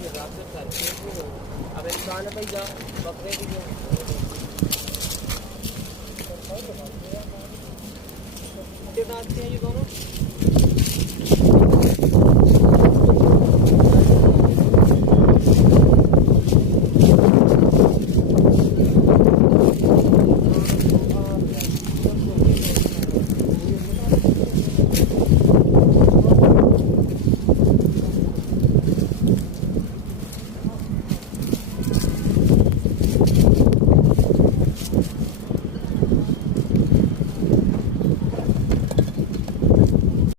अब इंसान है भाई जा बकरे भी हैं ये दोनों